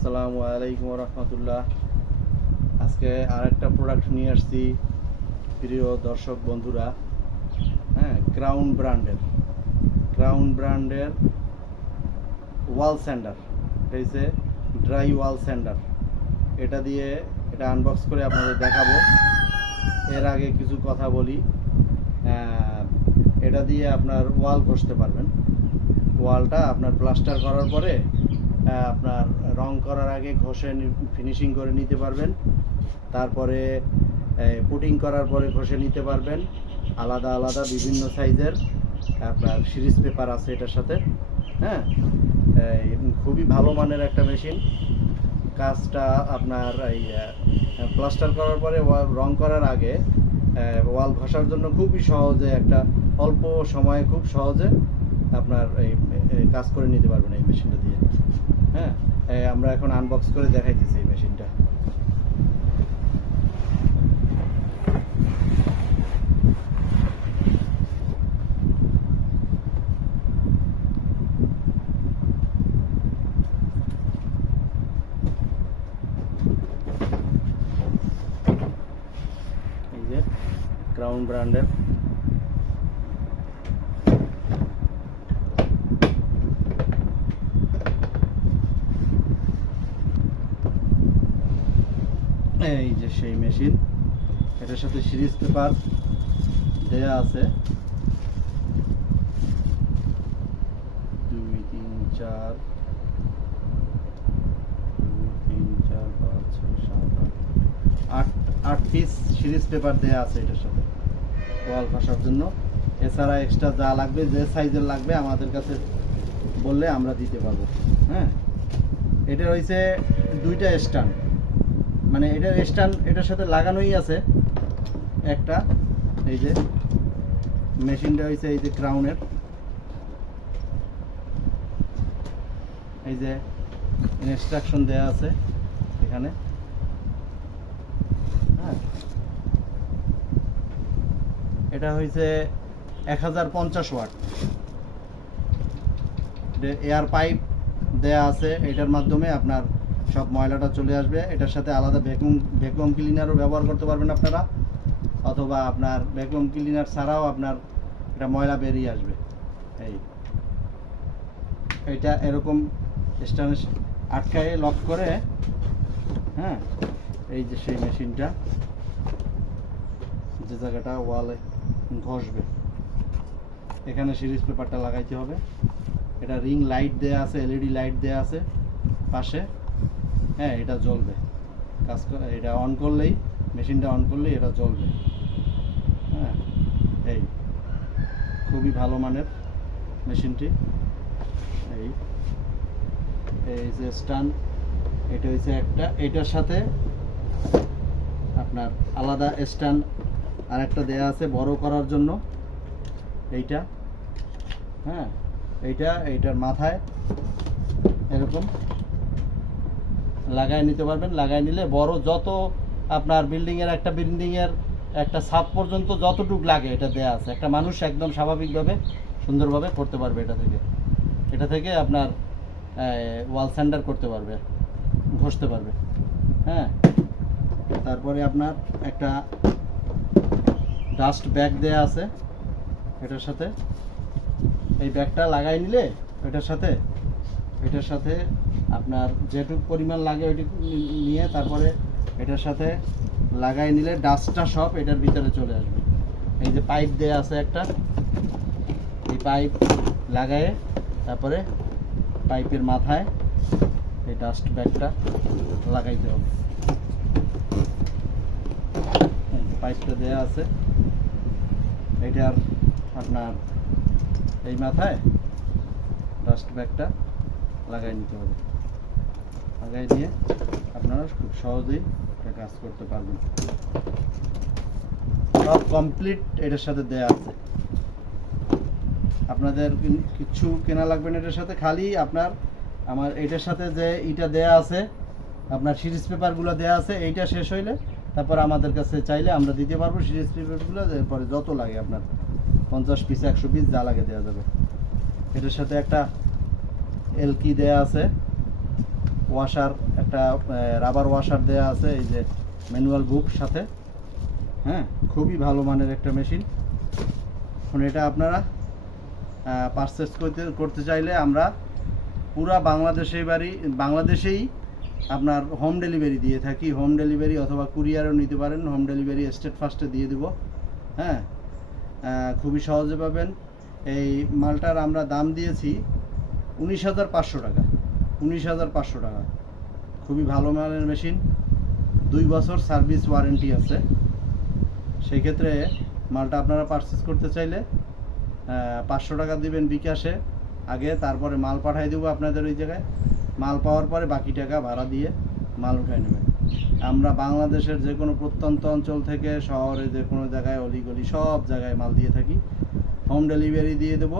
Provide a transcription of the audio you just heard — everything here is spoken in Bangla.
আসসালামু আলাইকুম রহমতুল্লাহ। আজকে আরেকটা প্রোডাক্ট নিয়ে আসছি প্রিয় দর্শক বন্ধুরা। ক্রাউন ব্র্যান্ডের ওয়াল স্যান্ডার, হয়েছে ড্রাই ওয়াল স্যান্ডার। এটা আনবক্স করে আপনাদের দেখাবো। এর আগে কিছু কথা বলি। এটা দিয়ে আপনার ওয়াল ঘষতে পারবেন। ওয়ালটা আপনার প্লাস্টার করার পরে আপনার রং করার আগে ঘষে ফিনিশিং করে নিতে পারবেন। তারপরে পুটিং করার পরে ঘষে নিতে পারবেন। আলাদা আলাদা বিভিন্ন সাইজের আপনার সিরিজ পেপার আছে এটার সাথে। খুবই ভালো মানের একটা মেশিন। কাজটা আপনার এই প্লাস্টার করার পরে রং করার আগে ওয়াল ঘষার জন্য খুবই সহজে, একটা অল্প সময়ে খুব সহজে আপনার এই কাজ করে নিতে পারবেন এই মেশিনটা দিয়ে। আমরা এখন আনবক্স করে দেখাইতেছি এই মেশিনটা। এই যে ক্রাউন ব্র্যান্ডের এই যে সেই মেশিন। এটার সাথে সিরিজ পেপার দেয়া আছে 2 3 4 5 6 7 8 পিস সিরিজ পেপার দেয়া আছে এটার সাথে ওয়াল ঘষার জন্য। এছাড়া এক্সট্রা যা লাগবে, যে সাইজের লাগবে আমাদের কাছে বললে আমরা দিতে পারবো। এটা হয়েছে দুইটা স্ট্যান্ড, মানে এটার স্ট্যান্ড এটার সাথে লাগানোই আছে একটা। এই যে মেশিনটা হয়েছে এই যে ক্রাউনের, এই যে ইনস্ট্রাকশন দেয়া আছে এখানে। এটা হয়েছে 1050 ওয়াট। এয়ার পাইপ দেয়া আছে, এটার মাধ্যমে আপনার সব ময়লাটা চলে আসবে। এটার সাথে আলাদা ভ্যাকুয়াম ক্লিনারও ব্যবহার করতে পারবেন আপনারা, অথবা আপনার ভ্যাকুয়াম ক্লিনার ছাড়াও আপনার এটা ময়লা বেরিয়ে আসবে। এইটা এরকম স্ট্যান্ড আটকায় লক করে, এই যে সেই মেশিনটা যে জায়গাটা ওয়ালে ঘষবে, এখানে সিরিজ পেপারটা লাগাইতে হবে। এটা রিং লাইট দেয়া আছে, এলইডি লাইট দেয়া আছে পাশে। এটা জ্বলবে, এটা অন করলেই, মেশিনটা অন করলেই এটা জ্বলবে। এই খুবই ভালো মানের মেশিনটি। এই যে স্ট্যান্ড, এটা হচ্ছে একটা, এটার সাথে আপনার আলাদা স্ট্যান্ড আর একটা দেয়া আছে বড় করার জন্য। এইটার মাথায় এরকম লাগাই নিতে পারবেন। লাগাই নিলে বড় যত আপনার বিল্ডিংয়ের একটা ছাদ পর্যন্ত যতটুকু লাগে এটা দেয়া আছে। একটা মানুষ একদম স্বাভাবিকভাবে সুন্দরভাবে করতে পারবে এটা থেকে আপনার ওয়াল স্যান্ডার করতে পারবে, ঘষতে পারবে। তারপরে আপনার একটা ডাস্ট ব্যাগ দেয়া আছে এটার সাথে। এই ব্যাগটা লাগাই নিলে এটার সাথে আপনার যেটুকু পরিমাণ লাগে ওইটুকু নিয়ে তারপরে এটার সাথে লাগাই নিলে ডাস্টটা সব এটার ভিতরে চলে আসবে। এই যে পাইপ দেয়া আছে একটা, এই পাইপ লাগায়ে তারপরে পাইপের মাথায় এই ডাস্ট ব্যাগটা লাগাইতে হবে। এই যে পাইপটা দেয়া আছে, এইটার আপনার এই মাথায় ডাস্ট ব্যাগটা লাগাই নিতে হবে। লাগাই নিয়ে আপনারা খুব সহজেই এটা কাজ করতে পারবেন। সব কমপ্লিট এটার সাথে দেয়া আছে। আপনাদের কিছু কেনা লাগবে না এটার সাথে, খালি আমার এটার সাথে যে ইটা দেয়া আছে, আপনার সিরিজ পেপারগুলো দেয়া আছে, এইটা শেষ হইলে তারপর আমাদের কাছে চাইলে আমরা দিতে পারবো সিরিজ পেপারগুলো। এরপরে যত লাগে আপনার 50 পিস 100 পিস যা লাগে দেওয়া যাবে। এটার সাথে একটা এলকি দেয়া আছে, ওয়াশার, একটা রাবার ওয়াশার দেয়া আছে, এই যে ম্যানুয়াল বুক সাথে। হ্যাঁ, খুবই ভালো মানের একটা মেশিন। এখন এটা আপনারা পারচেস করতে চাইলে আমরা পুরা বাংলাদেশেই আপনার হোম ডেলিভারি দিয়ে থাকি। হোম ডেলিভারি অথবা কুরিয়ারও নিতে পারেন। হোম ডেলিভারি স্টেট ফার্স্টে দিয়ে দেবো। হ্যাঁ, খুবই সহজে পাবেন। এই মালটার আমরা দাম দিয়েছি 19,500 টাকা। 19,500 টাকা। খুবই ভালো মানের মেশিন, 2 বছর সার্ভিস ওয়ারেন্টি আছে। সেই ক্ষেত্রে মালটা আপনারা পারচেস করতে চাইলে 500 টাকা দিবেন বিকাশে আগে, তারপরে মাল পাঠিয়ে দেবো আপনাদের ওই জায়গায়। মাল পাওয়ার পরে বাকি টাকা ভাড়া দিয়ে মাল উঠায় নেবেন। আমরা বাংলাদেশের যে কোনো প্রত্যন্ত অঞ্চল থেকে শহরে যে কোনো জায়গায় অলিগলি সব জায়গায় মাল দিয়ে থাকি। হোম ডেলিভারি দিয়ে দেবো।